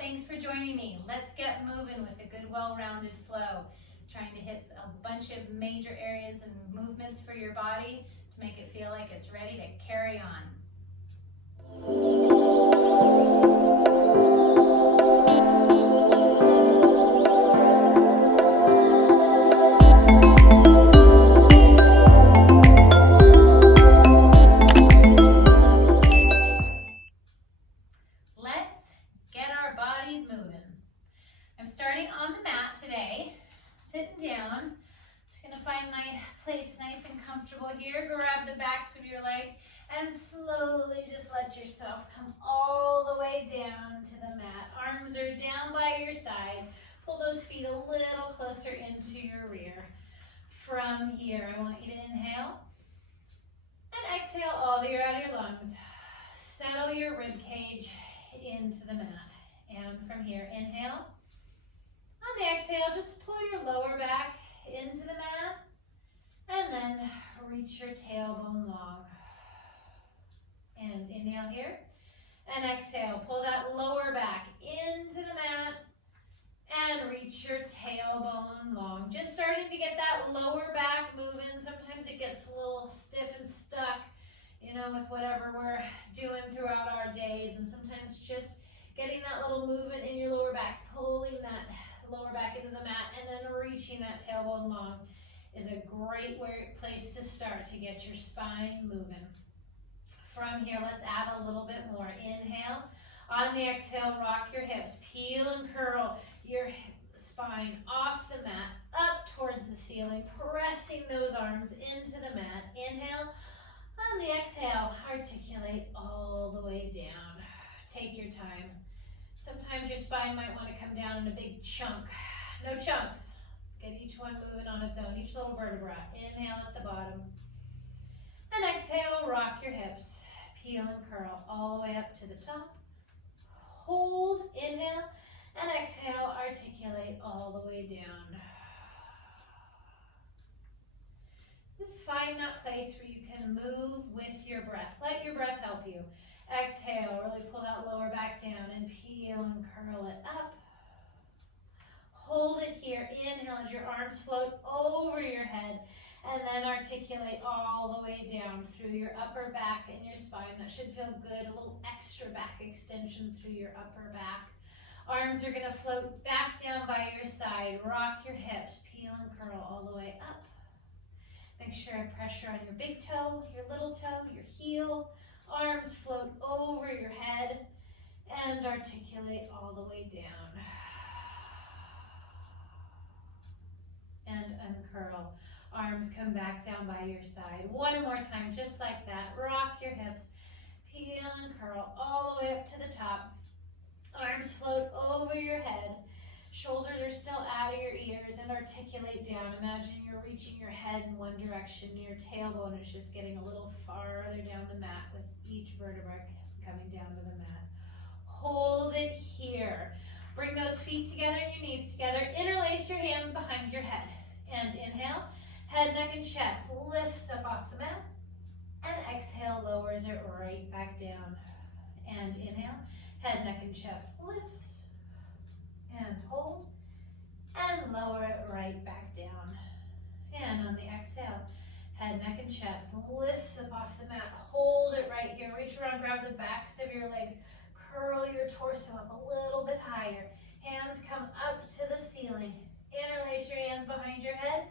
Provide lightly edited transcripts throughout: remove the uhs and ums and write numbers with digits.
thanks for joining me. Let's get moving with a good, well-rounded flow. Trying to hit a bunch of major areas and movements for your body to make it feel like it's ready to carry on. Let's get our bodies moving. I'm starting on the mat today, sitting down. Just gonna find my place nice and comfortable here. Grab the backs of your legs and slowly just let yourself come all the way down to the mat. Arms are down by your side. Pull those feet a little closer into your rear. From here, I want you to inhale and exhale all the air out of your lungs. Settle your rib cage into the mat. And from here, inhale. On the exhale, just pull your lower back into the mat and then reach your tailbone long. And inhale here and exhale. Pull that lower back into the mat and reach your tailbone long. Just starting to get that lower back moving. Sometimes it gets a little stiff and stuck, you know, with whatever we're doing throughout our days. And sometimes just getting that little movement in your lower back, pulling that lower back into the mat, and then reaching that tailbone long is a great place to start to get your spine moving. From here, let's add a little bit more. Inhale. On the exhale, rock your hips. Peel and curl your spine off the mat, up towards the ceiling, pressing those arms into the mat. Inhale. On the exhale, articulate all the way down. Take your time. Sometimes your spine might want to come down in a big chunk. No chunks. Get each one moving on its own, each little vertebra. Inhale at the bottom. And exhale, rock your hips. Peel and curl all the way up to the top. Hold, inhale, and exhale, articulate all the way down. Just find that place where you can move with your breath. Let your breath help you. Exhale, really pull that lower back down and peel and curl it up. Hold it here. Inhale as your arms float over your head and then articulate all the way down through your upper back and your spine. That should feel good. A little extra back extension through your upper back. Arms are going to float back down by your side. Rock your hips. Peel and curl all the way up. Make sure you have pressure on your big toe, your little toe, your heel. Arms float over your head and articulate all the way down. And uncurl. Arms come back down by your side. One more time, just like that. Rock your hips. Peel and curl all the way up to the top. Arms float over your head. Shoulders are still out of your ears and articulate down. Imagine you're reaching your head in one direction. Your tailbone is just getting a little farther down the mat with each vertebra coming down to the mat. Hold it here. Bring those feet together and your knees together. Interlace your hands behind your head. And inhale, head, neck, and chest lifts up off the mat. And exhale, lowers it right back down. And inhale, head, neck, and chest lifts. And hold, and lower it right back down. And on the exhale, head, neck, and chest lifts up off the mat. Hold it right here. Reach around, grab the backs of your legs. Curl your torso up a little bit higher. Hands come up to the ceiling. Interlace your hands behind your head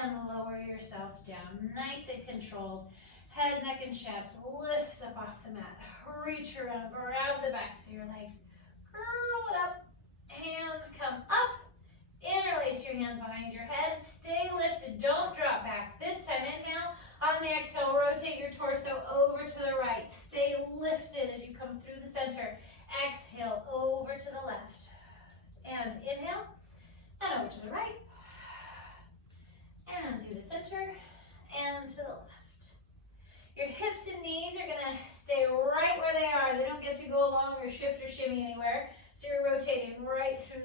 and lower yourself down. Nice and controlled. Head, neck, and chest lifts up off the mat. Reach around, grab the backs of your legs. Curl it up. Hands come up. Interlace your hands behind your head. Stay lifted. Don't drop back. This time, inhale. On the exhale, rotate your torso over to the right. Stay lifted as you come through the center. Exhale, over to the left. And inhale. And over to the right. And through the center. And to the left. Your hips and knees are going to stay right where they are. They don't get to go along or shift or shimmy anywhere. So you're rotating right through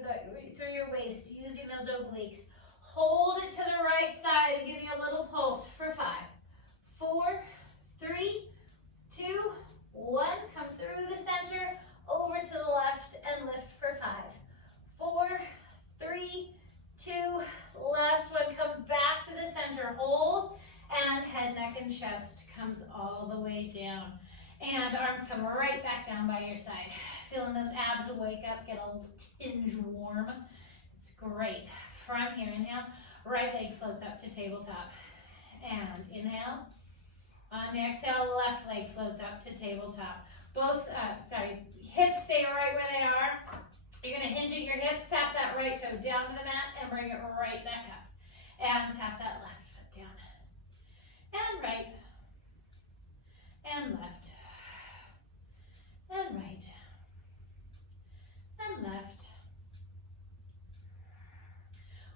your waist, using those obliques. Hold it to the right side and give you a little pulse for 5, 4, 3, 2, 1. Come through the center, over to the left, and lift for 5, And arms come right back down by your side. Feeling those abs wake up, get a tinge warm. It's great. From here, inhale, right leg floats up to tabletop. And inhale. On the exhale, left leg floats up to tabletop. Hips stay right where they are. You're gonna hinge at your hips, tap that right toe down to the mat and bring it right back up. And tap that left foot down. And right. And left. And right. And left.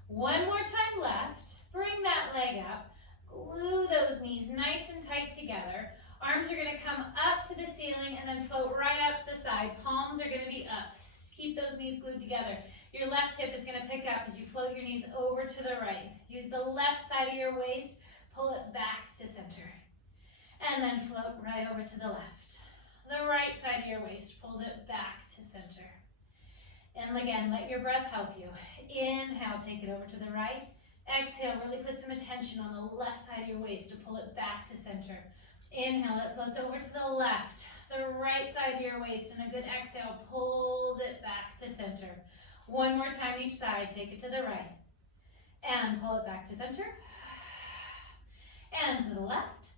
One more time left. Bring that leg up. Glue those knees nice and tight together. Arms are going to come up to the ceiling and then float right out to the side. Palms are going to be up. Keep those knees glued together. Your left hip is going to pick up as you float your knees over to the right. Use the left side of your waist. Pull it back to center. And then float right over to the left. The right side of your waist pulls it back to center. And again, let your breath help you. Inhale, take it over to the right. Exhale, really put some attention on the left side of your waist to pull it back to center. Inhale, it floats over to the left. The right side of your waist, and a good exhale pulls it back to center. One more time each side, take it to the right. And pull it back to center. And to the left.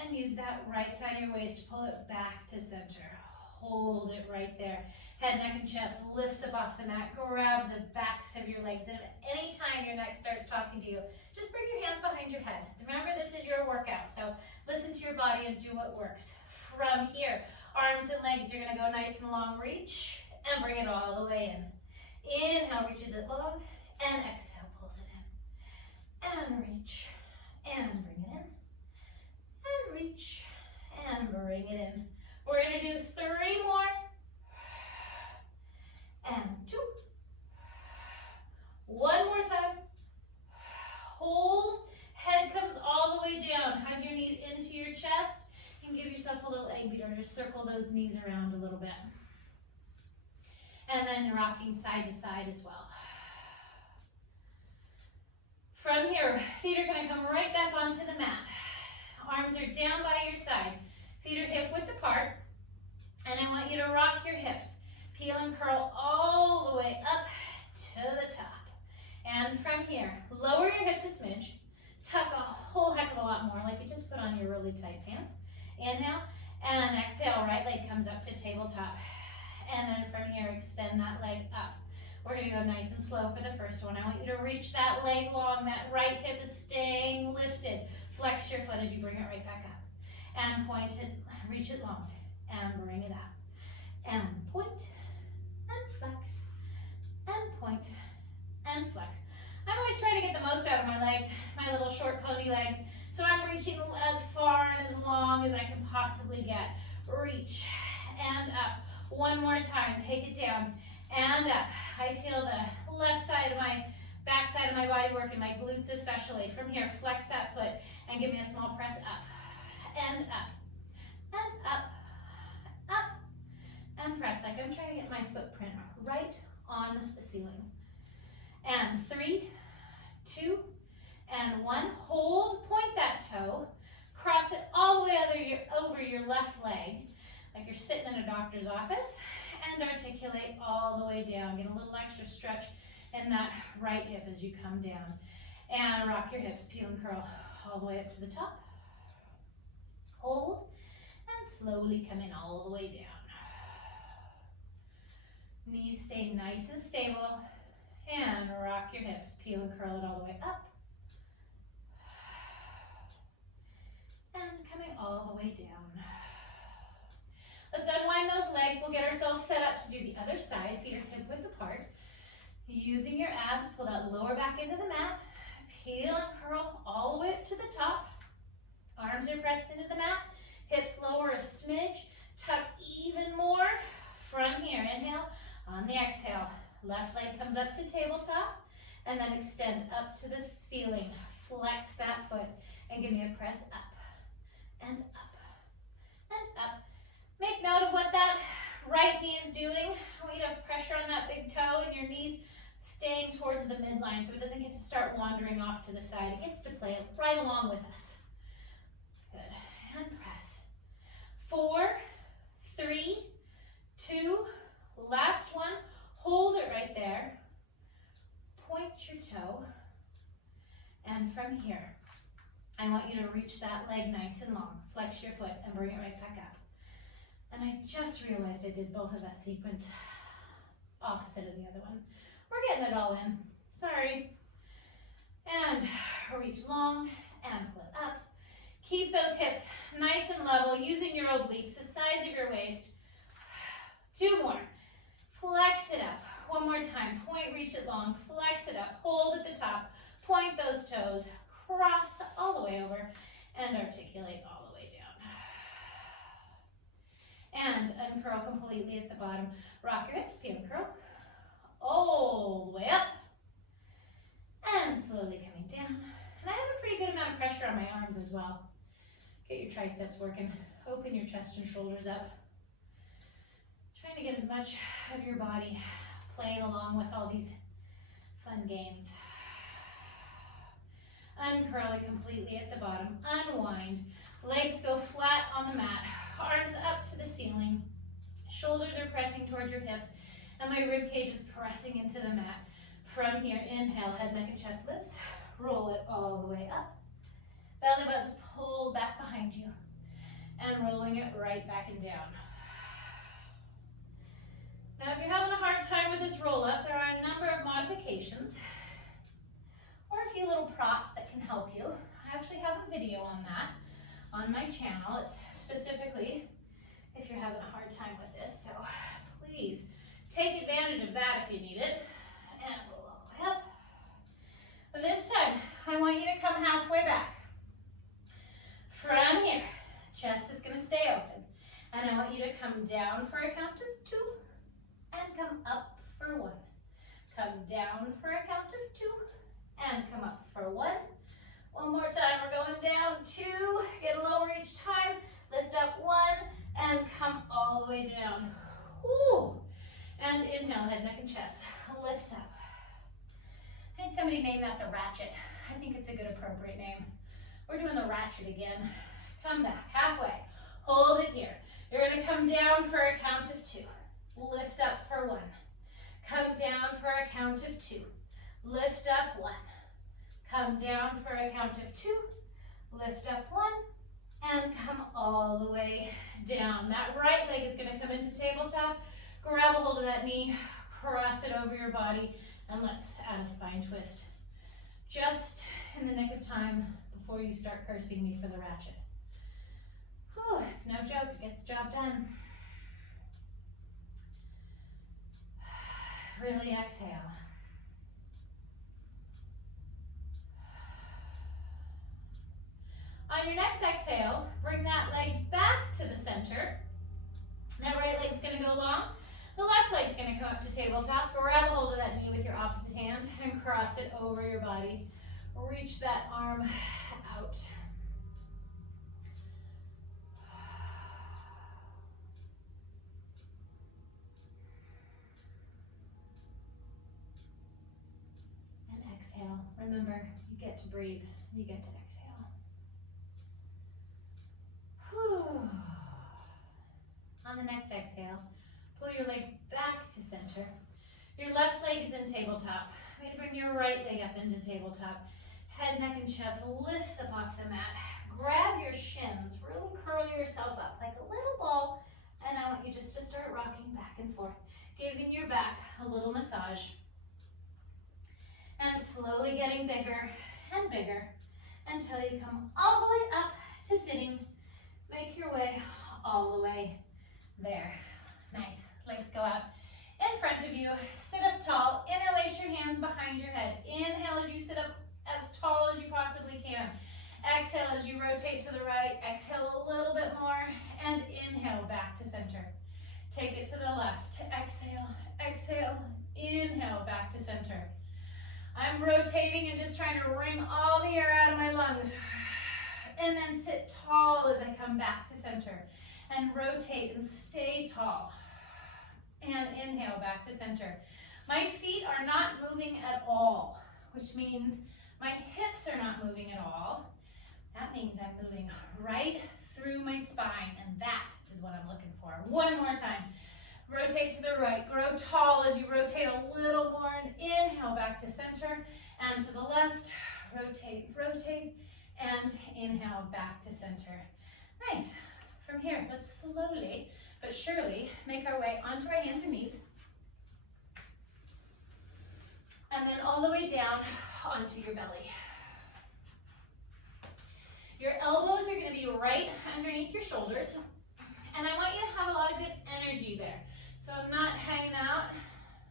And use that right side of your waist to pull it back to center. Hold it right there. Head, neck, and chest lifts up off the mat. Grab the backs of your legs. And if at any time your neck starts talking to you, just bring your hands behind your head. Remember, this is your workout, so listen to your body and do what works. From here, arms and legs, you're going to go nice and long reach and bring it all the way in. Inhale, reaches it long, and exhale, pulls it in. And reach, and bring it in. And reach, and bring it in. We're going to do 3 more. And 2. One more time. Hold. Head comes all the way down. Hug your knees into your chest and give yourself a little egg beat, or just circle those knees around a little bit. And then rocking side to side as well. From here, feet are going to come right back onto the mat. Arms are down by your side. Feet are hip width apart. And I want you to rock your hips. Peel and curl all the way up to the top. And from here, lower your hips a smidge. Tuck a whole heck of a lot more, like you just put on your really tight pants. Inhale, and exhale, right leg comes up to tabletop. And then from here, extend that leg up. We're gonna go nice and slow for the first one. I want you to reach that leg long, that right hip is staying lifted. Flex your foot as you bring it right back up. And point it, reach it long, and bring it up. And point, and flex, and point, and flex. I'm always trying to get the most out of my legs, my little short pony legs, so I'm reaching as far and as long as I can possibly get. Reach, and up. One more time, take it down, and up. I feel the left side of my, back side of my body working, my glutes especially. From here, flex that foot, and give me a small press up, and up, and up, up, and press, like I'm trying to get my footprint right on the ceiling. And 3, 2, and 1. Hold, point that toe, cross it all the way over your left leg, like you're sitting in a doctor's office, and articulate all the way down. Get a little extra stretch in that right hip as you come down. And rock your hips, peel and curl all the way up to the top. Hold, and slowly come in all the way down. Knees stay nice and stable, and rock your hips, peel and curl it all the way up. And coming all the way down. Let's unwind those legs. We'll get ourselves set up to do the other side. Feet are hip width apart. Using your abs, pull that lower back into the mat. Peel and curl all the way up to the top. Arms are pressed into the mat. Hips lower a smidge. Tuck even more. From here, inhale. On the exhale, left leg comes up to tabletop. And then extend up to the ceiling. Flex that foot. And give me a press up. And up. And up. Make note of what that right knee is doing. I want you to have pressure on that big toe and your knees staying towards the midline so it doesn't get to start wandering off to the side. It gets to play right along with us. Good. And press. 4, 3, 2, last one. Hold it right there. Point your toe. And from here, I want you to reach that leg nice and long. Flex your foot and bring it right back up. And I just realized I did both of that sequence opposite of the other one. We're getting it all in. Sorry. And reach long and pull it up. Keep those hips nice and level, using your obliques, the size of your waist. 2 more. Flex it up. One more time. Point, reach it long. Flex it up. Hold at the top. Point those toes. Cross all the way over and articulate all the way down. And uncurl completely at the bottom. Rock your hips, peel and curl. All the way up. And slowly coming down. And I have a pretty good amount of pressure on my arms as well. Get your triceps working. Open your chest and shoulders up. Trying to get as much of your body playing along with all these fun games. Uncurl it completely at the bottom. Unwind. Legs go flat on the mat. Arms up to the ceiling. Shoulders are pressing towards your hips. And my rib cage is pressing into the mat. From here, inhale, head, neck, and chest lifts. Roll it all the way up. Belly button's pulled back behind you. And rolling it right back and down. Now, if you're having a hard time with this roll up, there are a number of modifications or a few little props that can help you. I actually have a video on that on my channel. It's specifically if you're having a hard time with this, so please take advantage of that if you need it. And roll all the way up. But this time, I want you to come halfway back. From here, chest is going to stay open. And I want you to come down for a count of 2 and come up for 1. Come down for a count of 2 and come up for 1. One more time, we're going down 2, get lower each time, lift up 1, and come all the way down. Whew. And inhale, head, neck, and chest lifts up. I had somebody name that the ratchet. I think it's a good appropriate name. We're doing the ratchet again. Come back, halfway. Hold it here. You're gonna come down for a count of 2. Lift up for 1. Come down for a count of 2. Lift up 1. Come down for a count of 2. Lift up 1. And come all the way down. That right leg is gonna come into tabletop. Grab a hold of that knee, cross it over your body, and let's add a spine twist. Just in the nick of time before you start cursing me for the ratchet. Whew, it's no joke, it gets the job done. Really exhale. On your next exhale, bring that leg back to the center. That right leg's gonna go long. The left leg's gonna come up to tabletop. Grab a hold of that knee with your opposite hand and cross it over your body. Reach that arm out. And exhale. Remember, you get to breathe, you get to exhale. Whew. On the next exhale, pull your leg back to center. Your left leg is in tabletop. I'm going to bring your right leg up into tabletop. Head, neck, and chest lifts up off the mat. Grab your shins, really curl yourself up like a little ball, and I want you just to start rocking back and forth, giving your back a little massage. And slowly getting bigger and bigger until you come all the way up to sitting. Make your way all the way there. Nice. Legs go out in front of you. Sit up tall. Interlace your hands behind your head. Inhale as you sit up as tall as you possibly can. Exhale as you rotate to the right. Exhale a little bit more. And inhale back to center. Take it to the left. Exhale. Exhale. Inhale back to center. I'm rotating and just trying to wring all the air out of my lungs. And then sit tall as I come back to center. And rotate and stay tall. And inhale back to center. My feet are not moving at all, which means my hips are not moving at all. That means I'm moving right through my spine, and that is what I'm looking for. One more time. Rotate to the right, grow tall as you rotate a little more, and inhale back to center, and to the left, rotate, rotate, and inhale back to center. Nice. From here, let's slowly but surely make our way onto our hands and knees, and then all the way down onto your belly. Your elbows are going to be right underneath your shoulders, and I want you to have a lot of good energy there. So I'm not hanging out.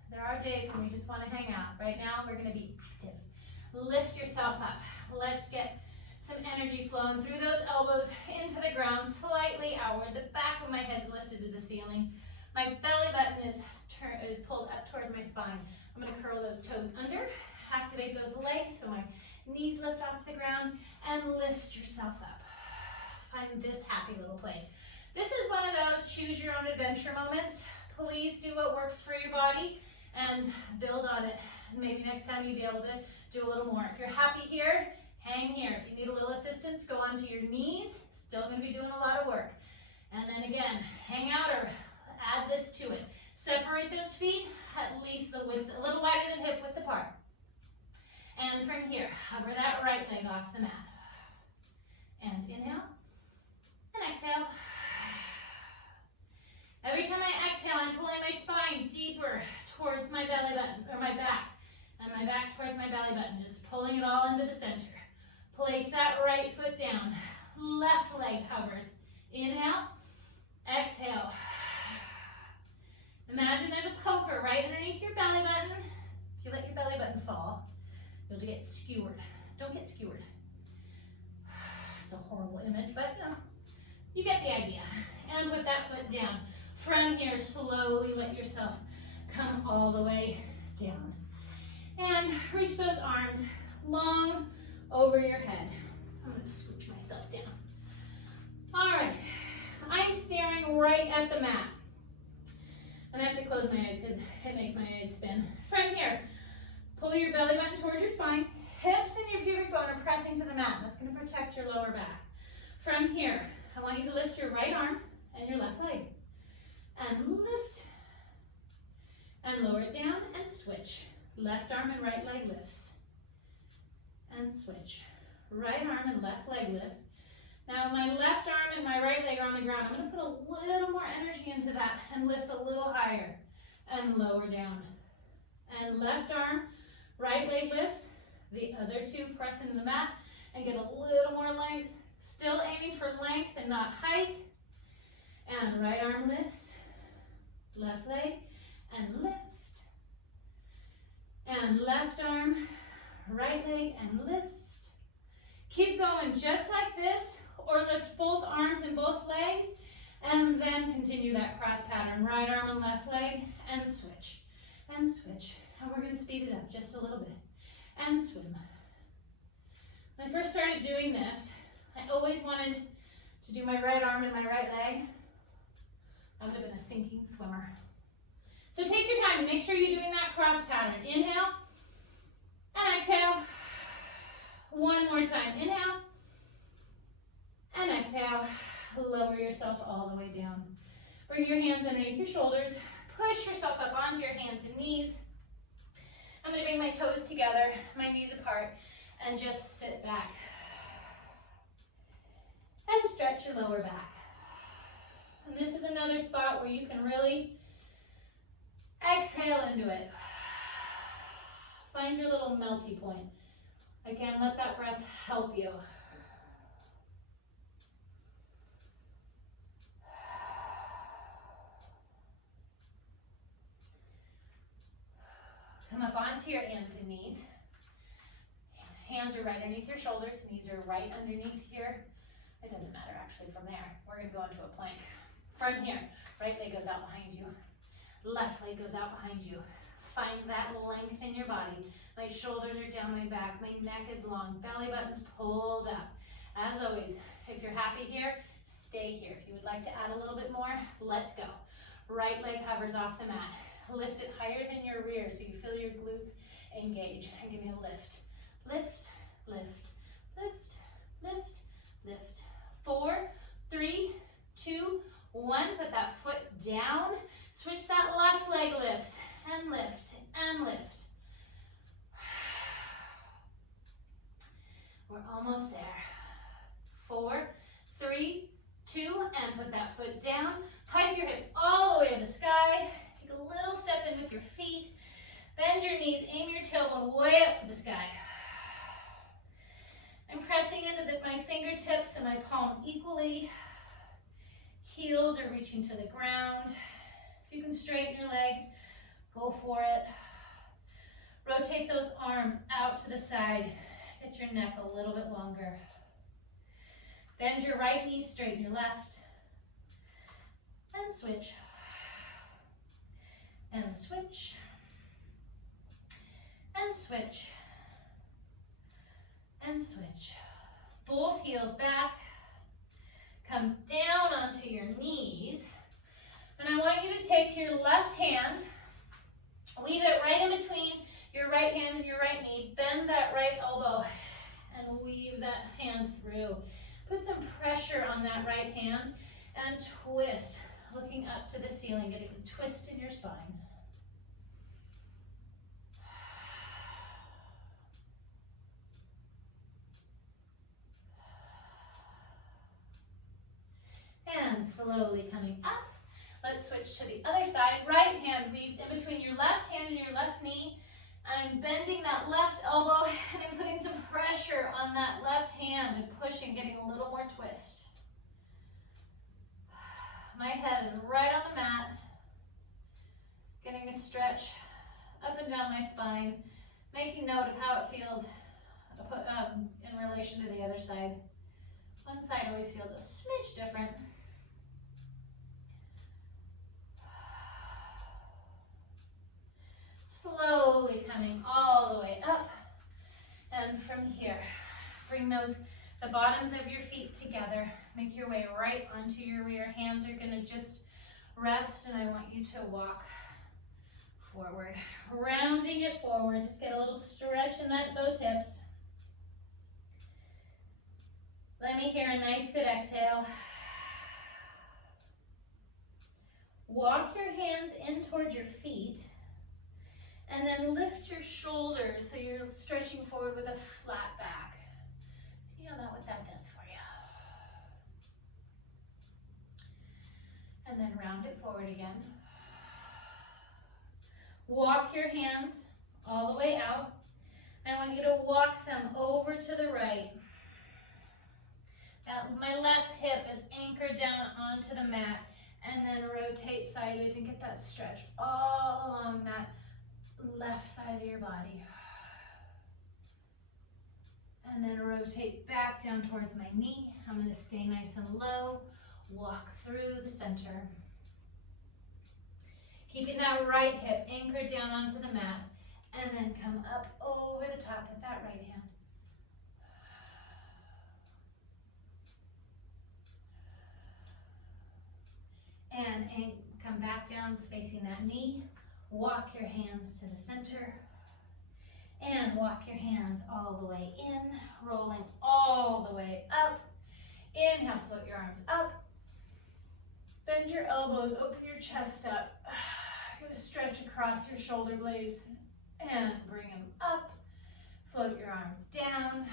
There are days when we just want to hang out. Right now, we're going to be active. Lift yourself up. Let's get some energy flowing through those elbows into the ground, slightly outward. The back of my head's lifted to the ceiling. My belly button is pulled up towards my spine. I'm going to curl those toes under, activate those legs so my knees lift off the ground, and lift yourself up. Find this happy little place. This is one of those choose your own adventure moments. Please do what works for your body and build on it. Maybe next time you'll be able to do a little more. If you're happy here, hang here. If you need a little assistance, go onto your knees. Still going to be doing a lot of work. And then again, hang out or add this to it. Separate those feet at least the width, a little wider than hip width apart. And from here, hover that right leg off the mat. And inhale and exhale. Every time I exhale, I'm pulling my spine deeper towards my belly button, or my back, and my back towards my belly button, just pulling it all into the center. Place that right foot down. Left leg hovers. Inhale, exhale. Imagine there's a poker right underneath your belly button. If you let your belly button fall, you'll get skewered. Don't get skewered. It's a horrible image, but no, you get the idea. And put that foot down. From here, slowly let yourself come all the way down. And reach those arms long over your head. I'm going to scooch myself down. All right, I'm staring right at the mat. And I have to close my eyes because it makes my eyes spin. From here, pull your belly button towards your spine. Hips and your pubic bone are pressing to the mat. That's going to protect your lower back. From here, I want you to lift your right arm and your left leg. And lift. And lower it down and switch. Left arm and right leg lifts. And switch. Right arm and left leg lifts. Now my left arm and my right leg are on the ground. I'm going to put a little more energy into that and lift a little higher. And lower down. And left arm, right leg lifts. The other two press into the mat and get a little more length. Still aiming for length and not height. And right arm lifts. Left leg and lift. And left arm, right leg and lift. Keep going just like this, or lift both arms and both legs, and then continue that cross pattern. Right arm and left leg, and switch. And switch. And we're going to speed it up just a little bit. And swim. When I first started doing this, I always wanted to do my right arm and my right leg. I would have been a sinking swimmer. So take your time and make sure you're doing that cross pattern. Inhale and exhale. One more time. Inhale and exhale. Lower yourself all the way down. Bring your hands underneath your shoulders. Push yourself up onto your hands and knees. I'm going to bring my toes together, my knees apart, and just sit back. And stretch your lower back. And this is another spot where you can really exhale into it. Find your little melty point. Again, let that breath help you. Come up onto your hands and knees. Hands are right underneath your shoulders. Knees are right underneath here. It doesn't matter actually from there. We're going to go into a plank. From here, right leg goes out behind you. Left leg goes out behind you. Find that length in your body. My shoulders are down my back. My neck is long. Belly button's pulled up. As always, if you're happy here, stay here. If you would like to add a little bit more, let's go. Right leg hovers off the mat. Lift it higher than your rear so you feel your glutes engage. And give me a lift. Lift, lift, lift, lift, lift. 4, 3, 2, 1. Put that foot down. Switch that left leg lifts and lift and lift. We're almost there. 4, 3, 2, and put that foot down. Hike your hips all the way to the sky. Take a little step in with your feet. Bend your knees, aim your tailbone way up to the sky. I'm pressing into my fingertips and my palms equally. Heels are reaching to the ground. If you can straighten your legs, go for it. Rotate those arms out to the side. Get your neck a little bit longer. Bend your right knee, straighten your left. And switch. And switch. And switch. And switch. Both heels back. Come down onto your knees. And I want you to take your left hand, leave it right in between your right hand and your right knee. Bend that right elbow and weave that hand through. Put some pressure on that right hand and twist, looking up to the ceiling, getting a twist in your spine. And slowly coming up. Let's switch to the other side. Right hand weaves in between your left hand and your left knee. And I'm bending that left elbow and I'm putting some pressure on that left hand and pushing, getting a little more twist. My head is right on the mat. Getting a stretch up and down my spine. Making note of how it feels in relation to the other side. One side always feels a smidge different. Slowly coming all the way up. And from here, bring the bottoms of your feet together. Make your way right onto your rear. Hands are gonna just rest, and I want you to walk forward. Rounding it forward, just get a little stretch in those hips. Let me hear a nice good exhale. Walk your hands in towards your feet. And then lift your shoulders so you're stretching forward with a flat back. See what that does for you. And then round it forward again. Walk your hands all the way out. I want you to walk them over to the right. Now, my left hip is anchored down onto the mat, and then rotate sideways and get that stretch all along that left side of your body. And then rotate back down towards my knee. I'm going to stay nice and low. Walk through the center. Keeping that right hip anchored down onto the mat. And then come up over the top with that right hand. And come back down, facing that knee. Walk your hands to the center. And walk your hands all the way in, rolling all the way up. Inhale, float your arms up. Bend your elbows, open your chest up. You're gonna stretch across your shoulder blades and bring them up. Float your arms down.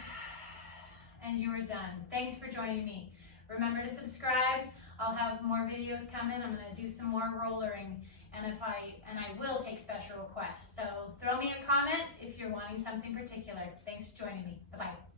And you are done. Thanks for joining me. Remember to subscribe. I'll have more videos coming. I'm gonna do some more rollering. And I will take special requests. So throw me a comment if you're wanting something particular. Thanks for joining me. Bye-bye.